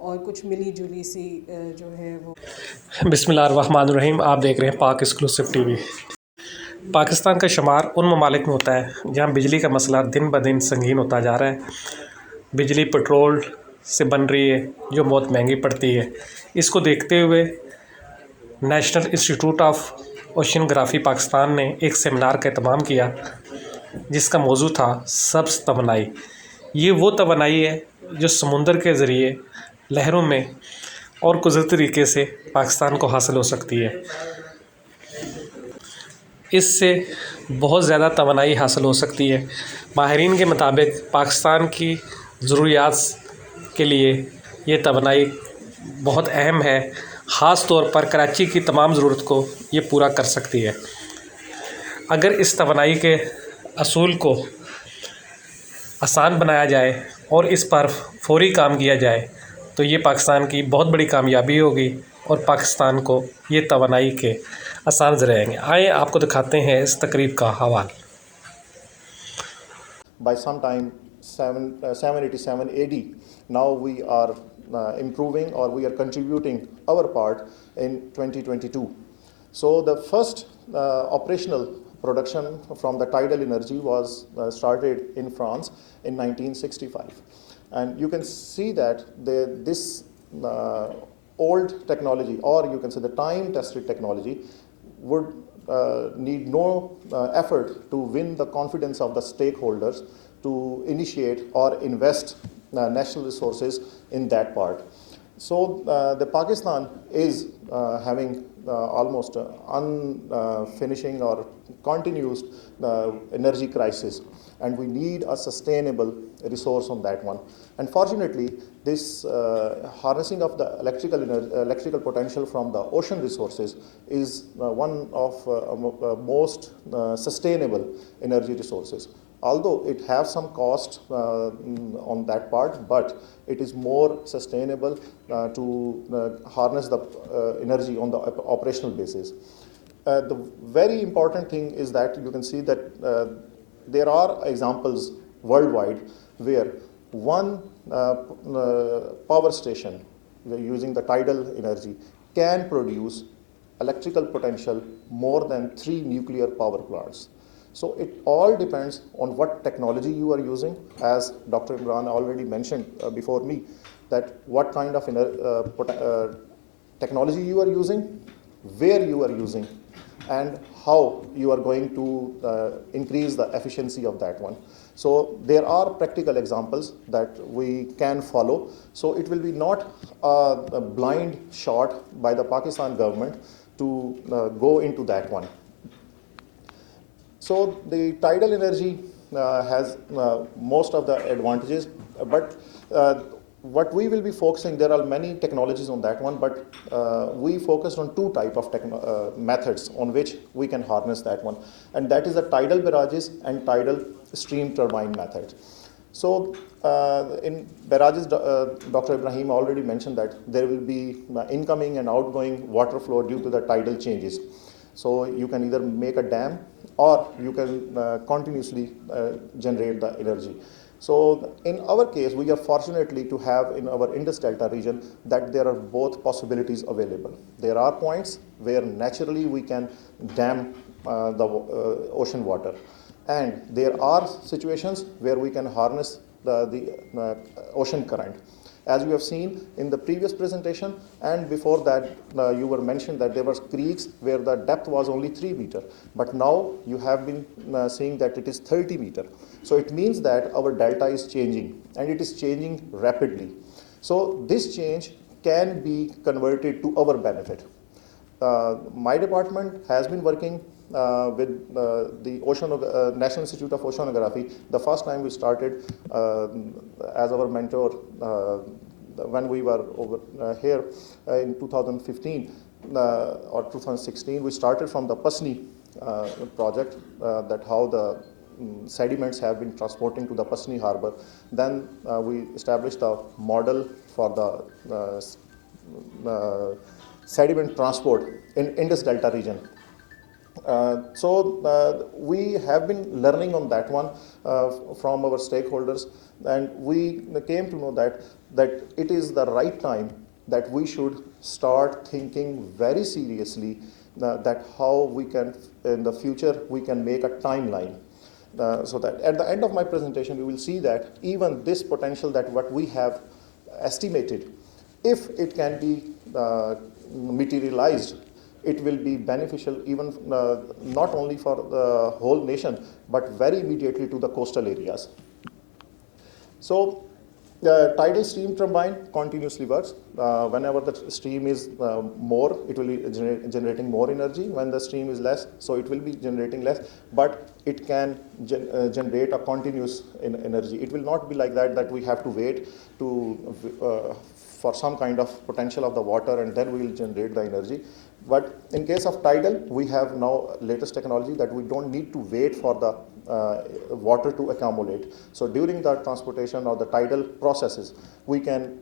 और कुछ मिली जुली सी जो है वो। बिस्मिल्लाहिर्रहमानिर्रहीम। आप देख रहे हैं पाक एक्सक्लूसिव टीवी। पाकिस्तान का शुमार उन ममालिक में होता है जहाँ बिजली का मसला दिन ब दिन संगीन होता जा रहा है। बिजली पेट्रोल से बन रही है जो बहुत महंगी पड़ती है। इसको देखते हुए national institute of oceanography Pakistan ने एक सेमिनार का एहतमाम किया जिसका मौजू था सब्ज़ तवानाई। ये वो तवानाई है जो समुंदर के ज़रिए लहरों में और कुदरती तरीके से पाकिस्तान को हासिल हो सकती है। इससे बहुत ज़्यादा तवानाई हासिल हो सकती है। माहिरीन के मुताबिक पाकिस्तान की ज़रूरियात के लिए ये तवानाई बहुत अहम है। ख़ास तौर पर कराची की तमाम ज़रूरत को ये पूरा कर सकती है। अगर इस तवानाई के असूल को आसान बनाया जाए और इस पर फौरी काम किया जाए तो ये पाकिस्तान की बहुत बड़ी कामयाबी होगी और पाकिस्तान को ये तवानाई के आसान ज़रिए। आए आपको दिखाते हैं इस तकरीब का हवाला। By sometime 787 AD, now we are improving, or we are contributing our part in 2022. So the first operational production from the tidal energy was started in France in 1965. And you can see that this old technology, or you can say the time-tested technology, would need no effort to win the confidence of the stakeholders to initiate or invest national resources in that part. So the Pakistan is having almost unfinishing or continuous energy crisis, and we need a sustainable resource on that one. And fortunately, this harnessing of the electrical potential from the ocean resources is one of most sustainable energy resources. Although it has some cost on that part, but it is more sustainable to harness the energy on the operational basis. The very important thing is that you can see that there are examples worldwide where one power station using the tidal energy can produce electrical potential more than 3 nuclear power plants. So it all depends on what technology you are using. As Dr. Imran already mentioned before me, that what kind of technology you are using, where you are using, and how you are going to increase the efficiency of that one. So there are practical examples that we can follow. So it will be not a blind shot by the Pakistan government to go into that one. So the tidal energy has most of the advantages, but what we will be focusing, there are many technologies on that one, but we focused on two type of methods on which we can harness that one, and that is the tidal barrages and tidal steam turbine method. So in barrages, Dr. Ibrahim already mentioned that there will be incoming and outgoing water flow due to the tidal changes. So you can either make a dam or you can continuously generate the energy. So in our case, we are fortunately to have in our Indus Delta region that there are both possibilities available. There are points where naturally we can dam the ocean water, and there are situations where we can harness the ocean current. As you have seen in the previous presentation, and before that you were mentioned that there were creeks where the depth was only 3 meter, but now you have been seeing that it is 30 meter. So it means that our delta is changing, and it is changing rapidly. So this change can be converted to our benefit. My department has been working with the National Institute of Oceanography. The first time we started as our mentor when we were over here in 2015 or 2016, we started from the Pasni project, that how the sediments have been transporting to the Pasni harbor. Then we established a model for the sediment transport in Indus Delta region. We have been learning on that one from our stakeholders, and we came to know that it is the right time that we should start thinking very seriously that how we can, in the future, we can make a timeline. So that at the end of my presentation, you will see that even this potential that what we have estimated, if it can be materialized, it will be beneficial even not only for the whole nation, but very immediately to the coastal areas. So the tidal steam turbine continuously works. Whenever the stream is more, it will be generating more energy. When the stream is less, so it will be generating less, but it can generate a continuous energy. It will not be like that we have to wait to for some kind of potential of the water and then we will generate the energy. But in case of tidal, we have now latest technology that we don't need to wait for the water to accumulate. So during the transportation or the tidal processes, we can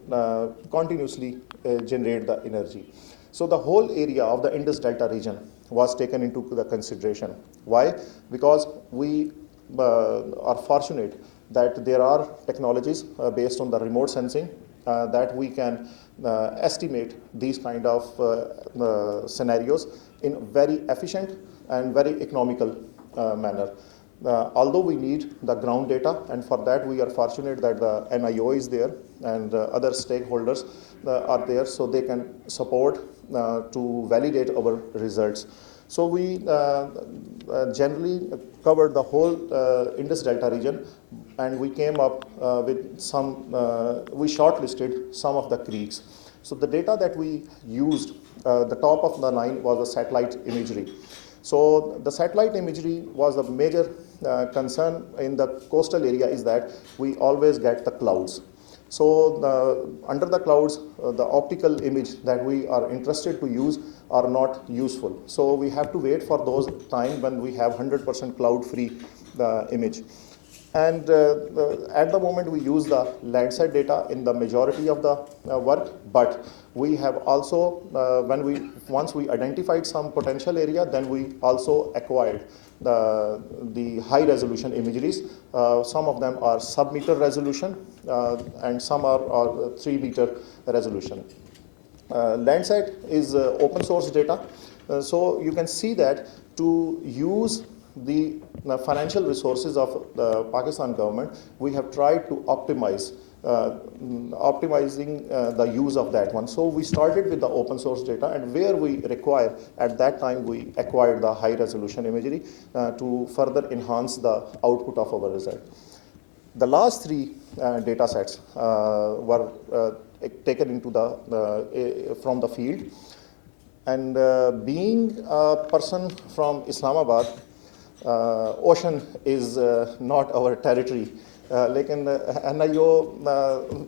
continuously generate the energy. So the whole area of the Indus Delta region was taken into the consideration. Why? Because we are fortunate that there are technologies based on the remote sensing that we can estimate these kind of scenarios in very efficient and very economical manner. Although we need the ground data, and for that we are fortunate that the NIO is there and other stakeholders are there, so they can support to validate our results. So we generally covered the whole Indus Delta region, and we came up with some, we shortlisted some of the creeks. So the data that we used, the top of the line was the satellite imagery. So the satellite imagery was a major concern in the coastal area is that we always get the clouds. So under the clouds, the optical image that we are interested to use are not useful. So we have to wait for those time when we have 100% cloud-free image. And at the moment we use the Landsat data in the majority of the work, but we have also, once we identified some potential area, then we also acquired the high resolution imageries. Some of them are sub-meter resolution and some are 3-meter resolution. Landsat is open source data, so you can see that to use the financial resources of the Pakistan government, we have tried to optimizing the use of that one. So we started with the open source data, and where we require, at that time we acquired the high resolution imagery to further enhance the output of our result. The last 3 data sets were taken into from the field, and being a person from Islamabad, ocean is not our territory. लेकिन NIO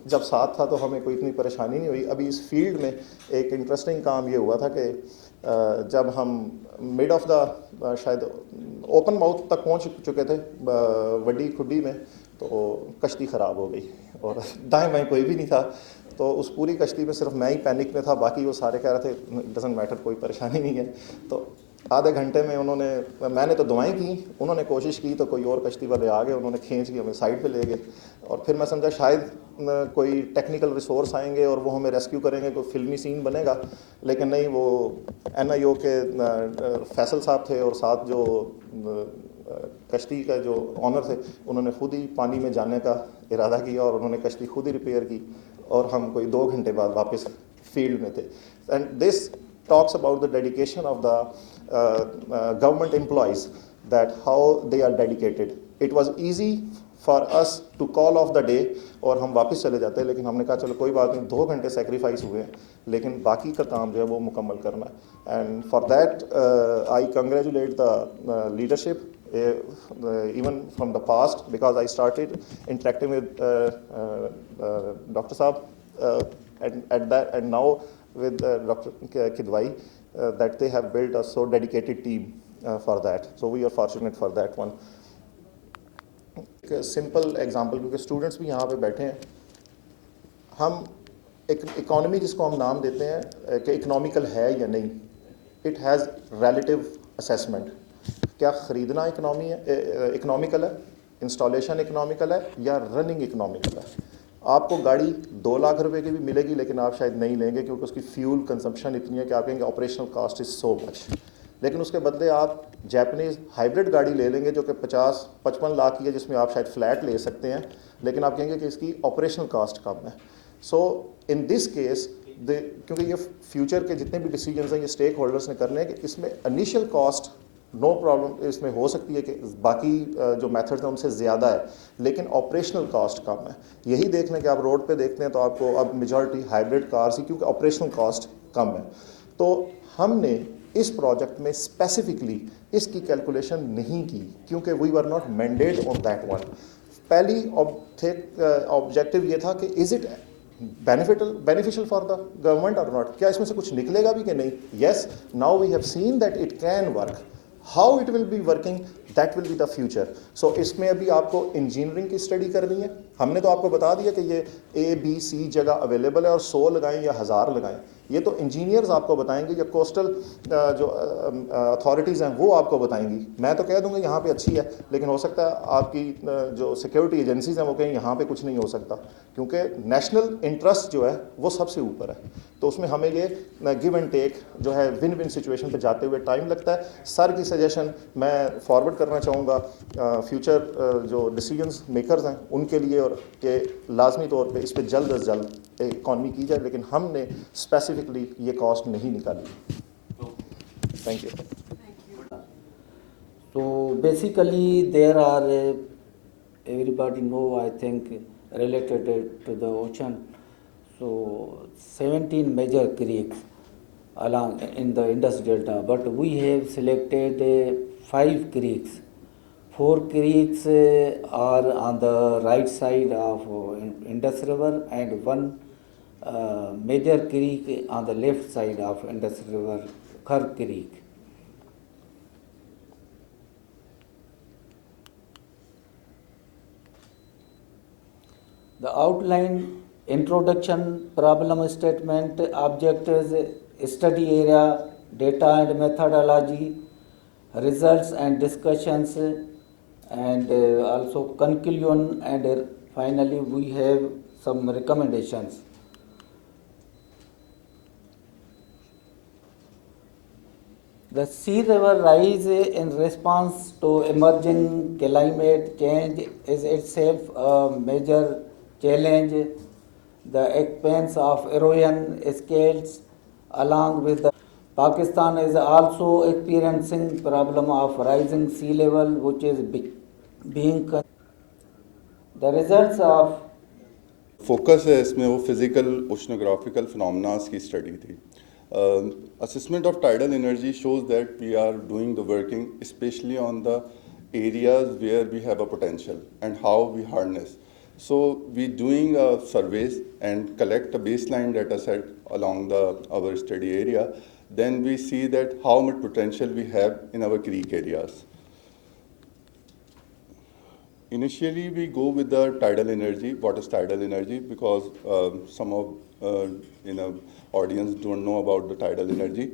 जब साथ था तो हमें कोई इतनी परेशानी नहीं हुई. अभी इस फील्ड में एक इंटरेस्टिंग काम ये हुआ था कि जब हम मिड ऑफ द शायद ओपन माउथ तक पहुंच चुके थे वड्डी खुड्डी में, तो कश्ती ख़राब हो गई और दाएं बाएं कोई भी नहीं था. तो उस पूरी कश्ती में सिर्फ मैं ही पैनिक में था, बाकी वो सारे कह रहे थे डजंट मैटर, कोई परेशानी नहीं है. तो आधे घंटे में मैंने तो दुआएं की, उन्होंने कोशिश की तो कोई और कश्ती वाले आ गए, उन्होंने खींच के हमें साइड पे ले गए. और फिर मैं समझा शायद कोई टेक्निकल रिसोर्स आएंगे और वो हमें रेस्क्यू करेंगे, कोई फिल्मी सीन बनेगा. लेकिन नहीं, वो NIO के फैसल साहब थे और साथ जो कश्ती का जो ऑनर थे, उन्होंने खुद ही पानी में जाने का इरादा किया और उन्होंने कश्ती खुद ही रिपेयर की और हम कोई 2 घंटे बाद वापस फील्ड में थे. And this talks about the dedication of the government employees, that how they are dedicated. It was easy for us to call off the day और हम वापस चले जाते, लेकिन हमने कहा चलो कोई बात नहीं, 2 घंटे सेक्रीफाइस हुए हैं, लेकिन बाकी का काम जो है वो मुकम्मल करना है. And for that I congratulate the leadership even from the past, because I started interacting with Dr. Saab and now with Dr. Kidwai, that they have built a so dedicated team for that. So we are fortunate for that one. एक simple example, क्योंकि students भी यहाँ पे बैठे हैं, हम एक economy जिसको हम नाम देते हैं कि इकोनॉमिकल है या नहीं, इट हैज़ रिलेटिव असेसमेंट, क्या ख़रीदना इकनॉमिकल है, इंस्टॉलेशन इकनॉमिकल है या रनिंग इकनॉमिकल है। आपको गाड़ी 2 लाख रुपए की भी मिलेगी लेकिन आप शायद नहीं लेंगे क्योंकि उसकी फ्यूल कंजम्पशन इतनी है कि आप कहेंगे operational cost is so much. लेकिन उसके बदले आप जैपनीज़ हाइब्रिड गाड़ी ले लेंगे जो कि 50-55 लाख की है, जिसमें आप शायद फ्लैट ले सकते हैं, लेकिन आप कहेंगे कि इसकी ऑपरेशनल कास्ट कम है। सो इन दिस केस क्योंकि ये फ्यूचर के जितने भी डिसीजंस हैं ये स्टेक होल्डर्स ने करने हैं कि इसमें इनिशियल कॉस्ट नो प्रॉब्लम इसमें हो सकती है कि बाकी जो मेथड्स हैं उनसे ज़्यादा है, लेकिन ऑपरेशनल कॉस्ट कम है। यही देख लें कि आप रोड पे देखते हैं तो आपको अब मेजॉरिटी हाइब्रिड कार्स ही, क्योंकि ऑपरेशनल कॉस्ट कम है। तो हमने इस प्रोजेक्ट में स्पेसिफिकली इसकी कैलकुलेशन नहीं की क्योंकि we were not mandate on that one. पहली ऑब्जेक्टिव ये था कि is it beneficial for the government or not, क्या इसमें से कुछ निकलेगा भी कि नहीं। yes, now we have seen that it can work, how it will be working, that will be the future। so इसमें अभी आपको इंजीनियरिंग की स्टडी करनी है। हमने तो आपको बता दिया कि ये ABC जगह अवेलेबल है और 100 लगाएं या 1000 लगाएं, ये तो इंजीनियर्स आपको बताएंगे या कोस्टल जो अथॉरिटीज़ हैं वो आपको बताएंगी। मैं तो कह दूंगा यहाँ पे अच्छी है, लेकिन हो सकता है आपकी जो सिक्योरिटी एजेंसीज हैं वो कहें यहाँ पे कुछ नहीं हो सकता, क्योंकि नेशनल इंटरेस्ट जो है वो सबसे ऊपर है। तो उसमें हमें ये गिव एंड टेक जो है विन विन सिचुएशन पे जाते हुए टाइम लगता है। सर की सजेशन मैं फॉरवर्ड करना चाहूँगा फ्यूचर जो डिसीजंस मेकर्स हैं उनके लिए, और कि लाजमी तौर पे इस पर जल्द अज जल्द इकॉनमी की जाए, लेकिन हमने स्पेसिफिकली ये कॉस्ट नहीं निकाली। Thank you. So basically there are everybody know, I think, related to the ocean. So 17 major creeks along in the Indus Delta, but we have selected 5 creeks. 4 creeks are on the right side of Indus River and one major creek on the left side of Indus River, Khar Creek. The outline, introduction, problem statement, objectives, study area, data and methodology, results and discussions, and also conclusion, and finally we have some recommendations. The sea level rise in response to emerging climate change is itself a major challenge. The expense of erosion scales along with the Pakistan is also experiencing problem of rising sea level, which is being the results of focus है इसमें वो physical ओशनोग्राफिकल फिनोमेनास की study थी। Assessment of tidal energy shows that we are doing the working especially on the areas where we have a potential and how we harness. So we doing surveys and collect a baseline data set along our study area. Then we see that how much potential we have in our creek areas. Initially, we go with the tidal energy. What is tidal energy? Because some of audience don't know about the tidal energy.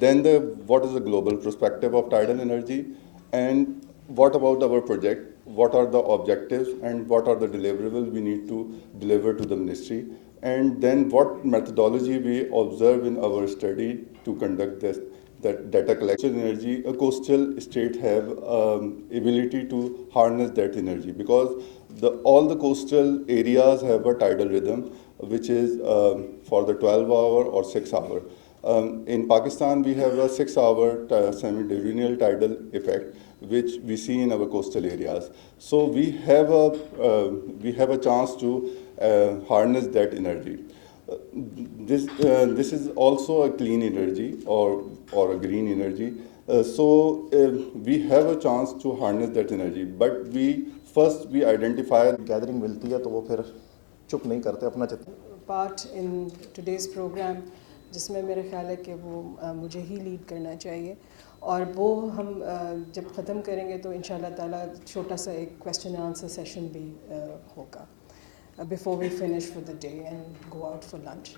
Then what is the global perspective of tidal energy, and what about our project? What are the objectives and what are the deliverables we need to deliver to the ministry? And then what methodology we observe in our study to conduct this. That data collection energy, a coastal state have ability to harness that energy, because all the coastal areas have a tidal rhythm, which is for the 12-hour or 6-hour. In Pakistan, we have a 6-hour semi-diurnal tidal effect, which we see in our coastal areas. So we have a chance to harness that energy. This is also a clean energy or a green energy. So we have a chance to harness that energy, but we identify gathering मिलती है तो वो फिर चुप नहीं करते, अपना part in today's programme जिसमें मेरा ख्याल है कि वो मुझे ही लीड करना चाहिए, और वो हम जब ख़त्म करेंगे तो इंशाल्लाह ताला छोटा सा एक क्वेश्चन एंड आंसर सेशन भी होगा before we finish for the day and go out for lunch.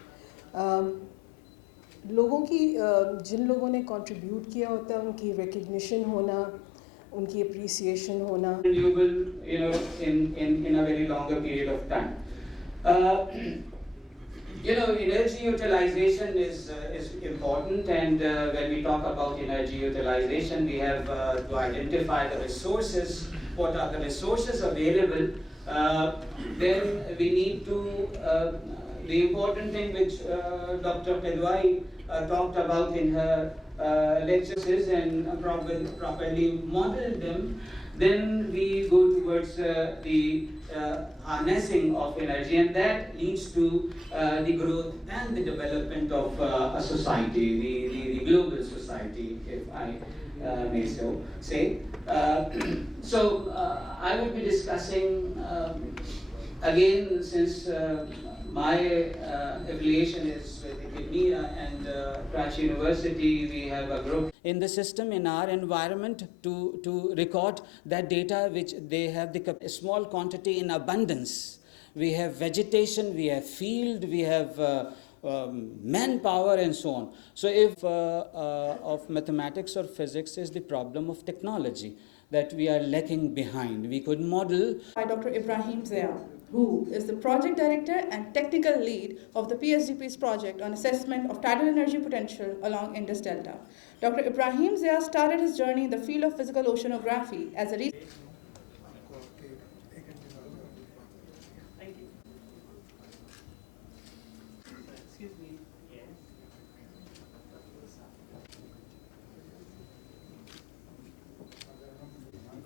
लोगों की जिन लोगों ने कंट्रीब्यूट किया होता है उनकी रिकग्निशन होना, उनकी अप्रिसिएशन होना। Renewable, in a very longer period of time. Uh, energy utilization is important, and when we talk about energy utilization, we have to identify the resources. What are the resources available? Then we need to the important thing which Dr. Pedwai talked about in her lectures and properly model them. Then we go towards the harnessing of energy, and that leads to the growth and the development of a society, the global society, if I may so say. I will be discussing again, since my affiliation is with NIO and Karachi University, we have a group in the system, in our environment, to record that data which they have a small quantity in abundance. We have vegetation, we have field, we have manpower and so on. So if of mathematics or physics is the problem of technology that we are lacking behind, we could model. By Dr. Ibrahim Zia, who is the project director and technical lead of the PSDP's project on assessment of tidal energy potential along Indus Delta. Dr. Ibrahim Zia started his journey in the field of physical oceanography as a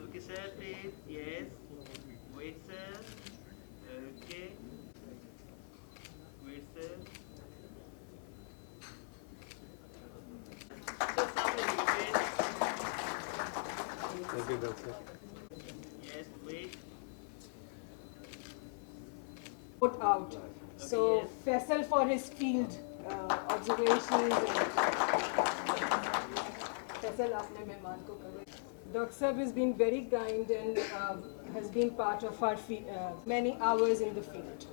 Okay, sir, please. Yes. Wait, sir. Okay. Wait, sir. So, somebody, wait. Yes, wait. Put out. So Faisal for his field observations. Faisal, aapne mehman ko cover. Dr. Sahab has been very kind and has been part of our many hours in the field.